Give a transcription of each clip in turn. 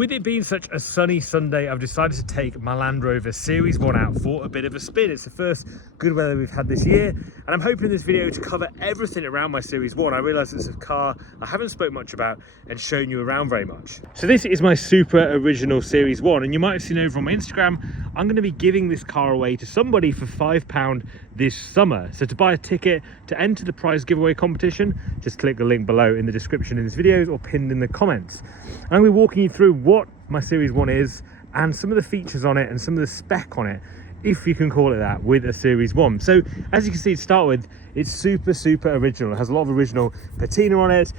With it being such a sunny Sunday, I've decided to take my Land Rover Series 1 out for a bit of a spin. It's the first good weather we've had this year, and I'm hoping in this video to cover everything around my Series 1. I realise it's a car I haven't spoke much about and shown you around very much. So this is my super original Series 1, and you might have seen over on my Instagram, I'm going to be giving this car away to somebody for £5 this summer. So to buy a ticket to enter the prize giveaway competition, just click the link below in the description in this video or pinned in the comments. And I'm going to be walking you through what my Series 1 is and some of the features on it and some of the spec on it, if you can call it that, with a Series 1. So as you can see to start with, it's super original. It has a lot of original patina on it,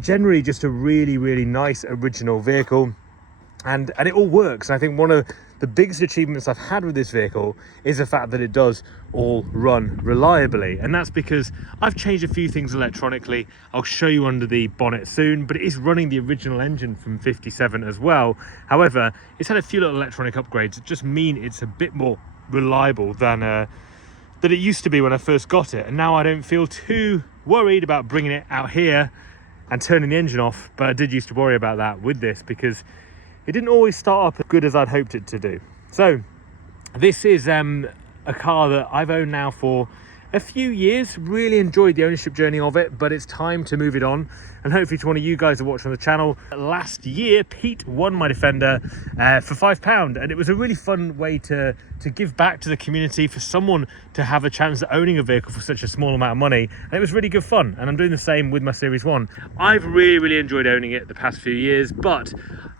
generally just a really nice original vehicle, and it all works. And I think one of the biggest achievements I've had with this vehicle is the fact that it does all run reliably, and that's because I've changed a few things electronically. I'll show you under the bonnet soon, but it is running the original engine from 57 as well. However, it's had a few little electronic upgrades that just mean it's a bit more reliable than it used to be when I first got it, and now I don't feel too worried about bringing it out here and turning the engine off. But I did used to worry about that with this because it didn't always start up as good as I'd hoped it to do. So this is a car that I've owned now for a few years. Really enjoyed the ownership journey of it, but it's time to move it on. And hopefully to one of you guys that watch on the channel, last year Pete won my Defender for £5, and it was a really fun way to give back to the community, for someone to have a chance at owning a vehicle for such a small amount of money. And it was really good fun, and I'm doing the same with my Series 1. I've really enjoyed owning it the past few years, but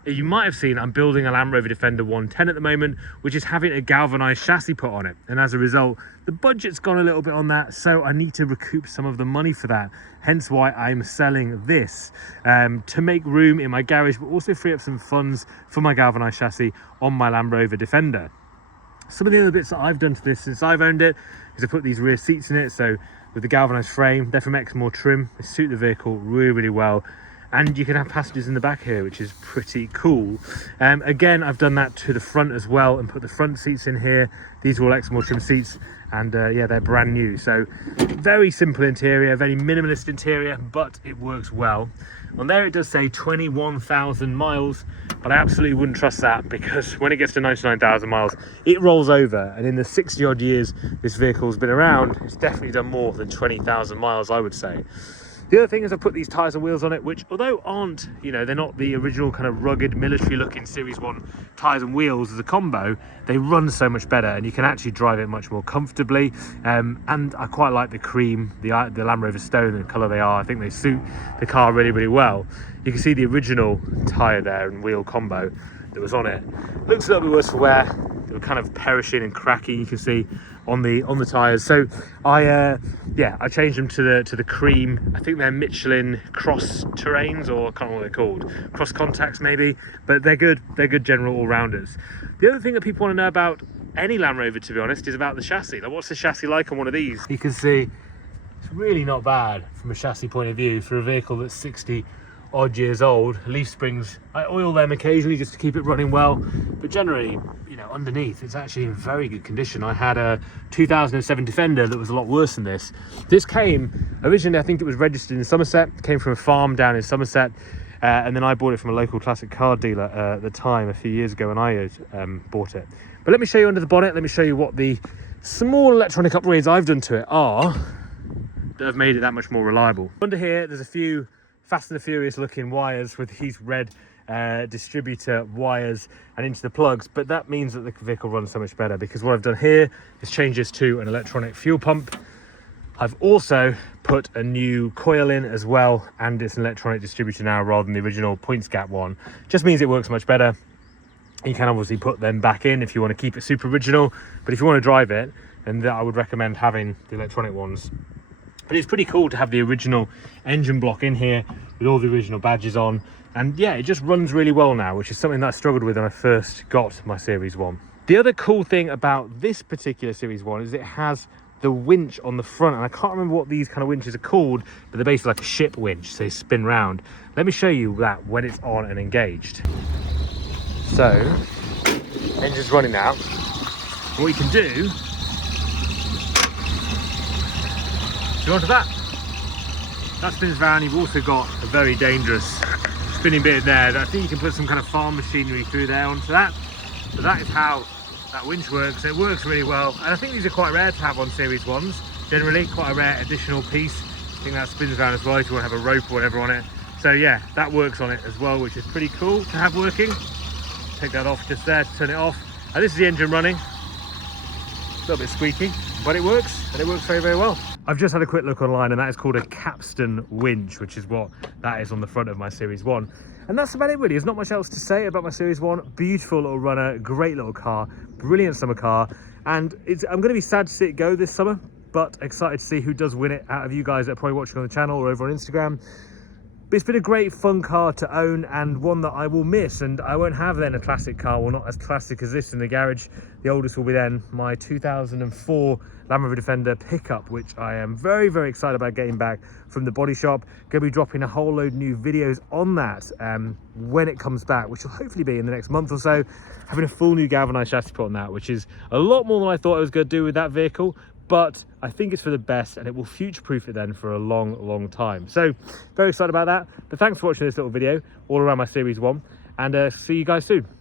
you might have seen I'm building a Land Rover Defender 110 at the moment, which is having a galvanised chassis put on it, and as a result the budget's gone a little bit on that, so I need to recoup some of the money for that. Hence why I'm selling this to make room in my garage, but also free up some funds for my galvanised chassis on my Land Rover Defender. Some of the other bits that I've done to this since I've owned it is I put these rear seats in it, so with the galvanised frame, they're from Exmoor trim. They suit the vehicle really well. And you can have passengers in the back here, which is pretty cool. Again, I've done that to the front as well and put the front seats in here. These are all Exmoor trim seats, and yeah, they're brand new. So very simple interior, very minimalist interior, but it works well. On there it does say 21,000 miles, but I absolutely wouldn't trust that, because when it gets to 99,000 miles, it rolls over. And in the 60 odd years this vehicle's been around, it's definitely done more than 20,000 miles, I would say. The other thing is I put these tyres and wheels on it, which although aren't, you know, they're not the original kind of rugged military looking Series 1 tyres and wheels as a combo, they run so much better and you can actually drive it much more comfortably. And I quite like the cream, the Land Rover Stone, the colour they are. I think they suit the car really well. You can see the original tyre there and wheel combo that was on it. Looks a little bit worse for wear. They were kind of perishing and cracking, you can see on the tires. So I changed them to the cream. I think they're Michelin cross terrains, or I can't remember what they're called, cross contacts maybe, but they're good general all-rounders. The other thing that people want to know about any Land Rover, to be honest, is about the chassis. Like, what's the chassis like on one of these? You can see it's really not bad from a chassis point of view for a vehicle that's 60 odd years old. Leaf springs, I oil them occasionally just to keep it running well, but generally, you know, underneath it's actually in very good condition. I had a 2007 Defender that was a lot worse than this. This came originally, I think it was registered in Somerset, came from a farm down in Somerset, and then I bought it from a local classic car dealer at the time a few years ago when I bought it. But let me show you under the bonnet. Let me show you what the small electronic upgrades I've done to it are that have made it that much more reliable. Under here there's a few Fast and the Furious looking wires with these red distributor wires and into the plugs, but that means that the vehicle runs so much better, because what I've done here is change this to an electronic fuel pump. I've also put a new coil in as well, and it's an electronic distributor now rather than the original points gap one. Just means it works much better. You can obviously put them back in if you want to keep it super original, but if you want to drive it, then I would recommend having the electronic ones. But it's pretty cool to have the original engine block in here with all the original badges on. And yeah, it just runs really well now, which is something that I struggled with when I first got my Series 1. The other cool thing about this particular Series 1 is it has the winch on the front. And I can't remember what these kind of winches are called, but they're basically like a ship winch, so they spin round. Let me show you that when it's on and engaged. So, engine's running now. What you can do, go onto that spins round. You've also got a very dangerous spinning bit in there. I think you can put some kind of farm machinery through there onto that. So that is how that winch works. It works really well, and I think these are quite rare to have on Series 1s. Generally, quite a rare additional piece. I think that spins around as well if you want to have a rope or whatever on it. So yeah, that works on it as well, which is pretty cool to have working. Take that off just there to turn it off. And this is the engine running. A little bit squeaky, but it works, and it works very, very well. I've just had a quick look online, and that is called a capstan winch, which is what that is on the front of my Series 1. And that's about it really. There's not much else to say about my Series 1. Beautiful little runner, great little car, brilliant summer car. And I'm going to be sad to see it go this summer, but excited to see who does win it out of you guys that are probably watching on the channel or over on Instagram. But it's been a great fun car to own, and one that I will miss, and I won't have then a classic car, well, not as classic as this in the garage. The oldest will be then my 2004 Land Rover Defender pickup, which I am very, very excited about getting back from the body shop. Going to be dropping a whole load new videos on that when it comes back, which will hopefully be in the next month or so. Having a full new galvanized chassis put on that, which is a lot more than I thought I was going to do with that vehicle. But I think it's for the best, and it will future-proof it then for a long, long time. So very excited about that. But thanks for watching this little video all around my Series 1, and see you guys soon.